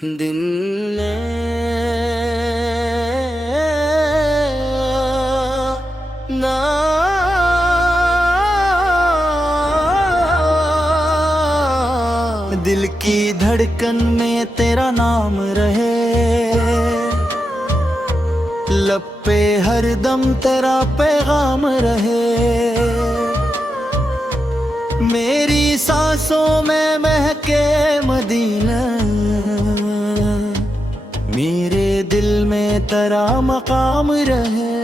दिन ने ना दिल की धड़कन में तेरा नाम रहे, लब पे हर दम तेरा पैगाम रहे। मेरी सांसों में महके मदीना, मेरे दिल में तेरा मकाम रहे।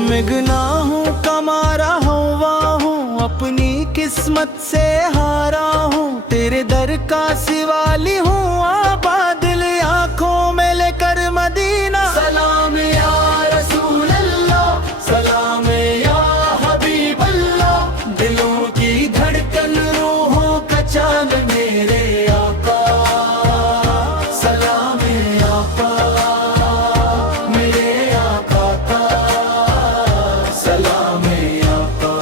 मैं गुनाहों का मारा हुआ हूँ, अपनी किस्मत से हारा हूँ। तेरे दर का सिवाली हूँ, आबादिल आँखों में लेकर मदीना। सलाम या रसूल अल्लाह, सलाम या हबीब अल्लाह। दिलों की धड़कन रूहों का चांद मेरे आका। सलाम आका मेरे आका का, सलाम आका।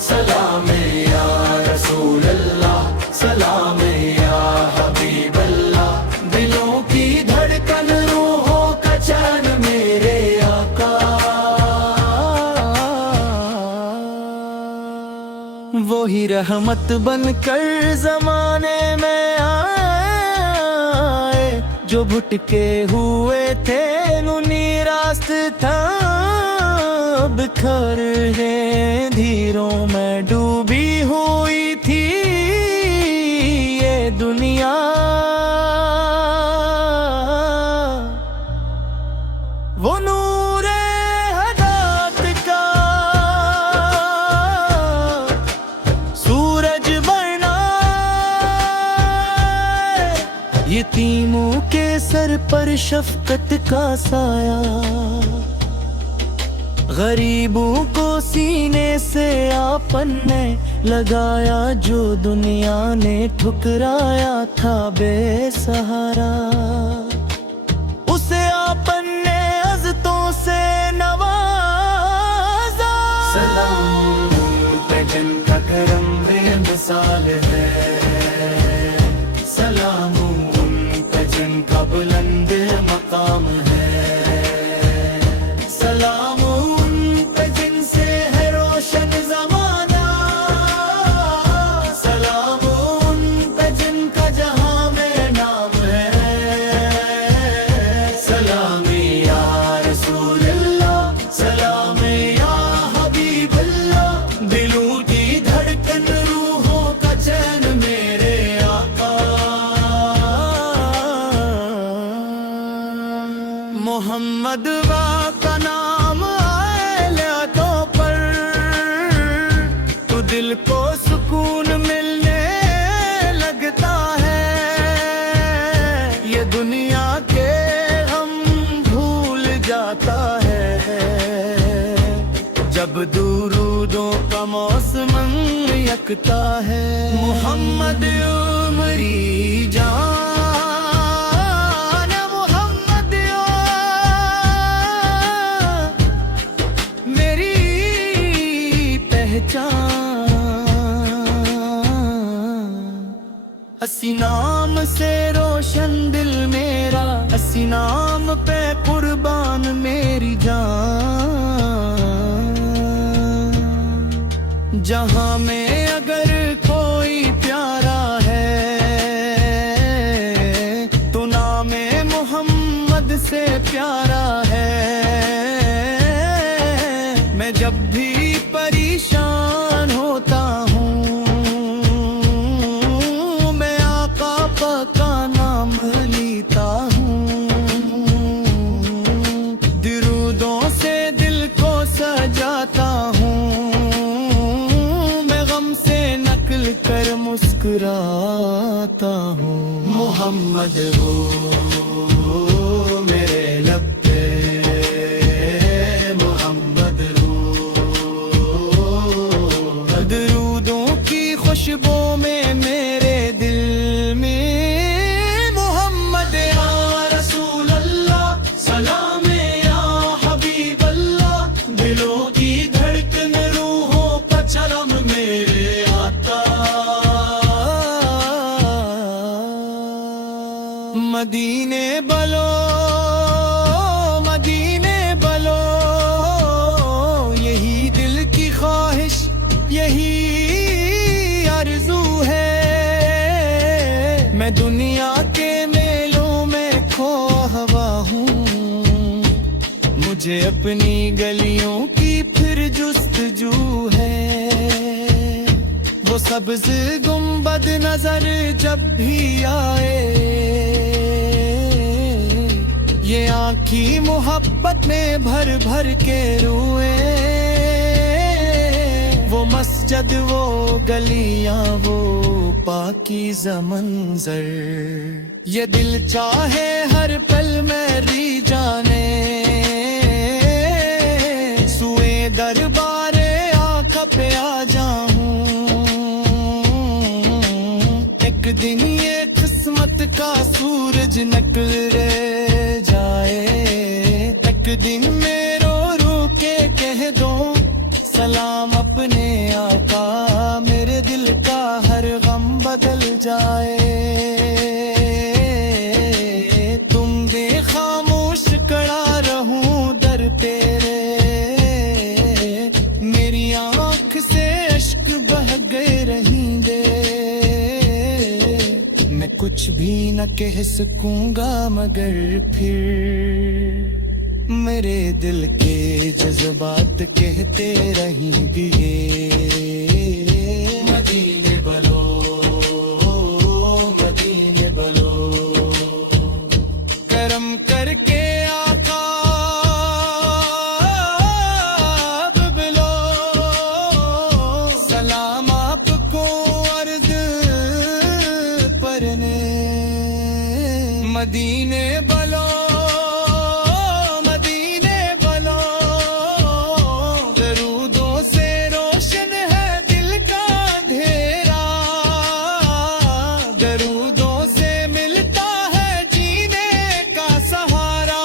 सलाम या रसूल अल्लाह, सलाम या हबीब अल्लाह। दिलों की धड़कन रूहों का चैन मेरे आका। वो ही रहमत बनकर जमाने में आए, जो भुटके हुए थे नूनी रास्ता बिखर है। धीरों में डूबी हुई थी ये दुनिया, वो नूरे हदात का सूरज बना। यतीमों के सर पर शफकत का साया, गरीबों को सीने से आपन ने लगाया। जो दुनिया ने ठुकराया था बेसहारा, उसे आपन ने अज़तों से नवाजा। सलाम पे जिनका करम बेमिसाल है, सलाम उन पे जिनका बुलंद मकाम है। सलाम मोहम्मद का नाम आए लहतों पर, तो दिल को सुकून मिलने लगता है। ये दुनिया के हम भूल जाता है, जब दुरूदों का मौसम यकता है। मोहम्मद उमरी जान, हसी नाम से रोशन दिल मेरा, हसी नाम पे कुर्बान मेरी जान। जहां में अगर कोई प्यारा है, तो नाम मोहम्मद से प्यारा है। मैं जब भी परेशान होता हूँ, का नाम लीता हूँ। दिरूदों से दिल को सजाता हूँ, मैं गम से नकल कर मुस्कुराता हूँ। मोहम्मद हो मेरे लब पे, मोहम्मद हो। दिरूदों की खुशबू में मेरे दिल में मदीने बलो मदीने बलो, यही दिल की ख्वाहिश यही आरज़ू है। मैं दुनिया के मेलों में खोया हुआ हूँ, मुझे अपनी गलियों की फिर जुस्तजू है। वो सब्ज़ गुंबद नजर जब भी आए, ये आँखी मोहब्बत में भर भर के रोए। वो मस्जिद वो गलियां वो पाकीज़ा मंज़र, ये दिल चाहे हर पल मेरी जाने। सुए दरबारे आँख पे आ जाऊं, एक दिन ये किस्मत का सूरज निकल रे जाए। एक दिन मैं रो रो के कह दो सलाम अपने आका, मेरे दिल का हर गम बदल जाए। तुम दे खामोश खड़ा रहूं दर तेरे, मेरी आँख से अश्क बह गए रहेंगे। मैं कुछ भी न कह सकूंगा मगर फिर मेरे दिल के जज्बात कहते रहेंगे। मदीने बलो मदीने बलो, करम करके आका बिलो, सलाम आपको अर्ज़ परने। मदीने बलो मदीने बलो, दरूदों से रोशन है दिल का अंधेरा। दरूदों से मिलता है जीने का सहारा।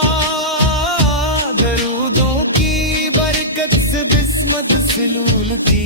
दरूदों की बरकत से बिस्मत सिलूलती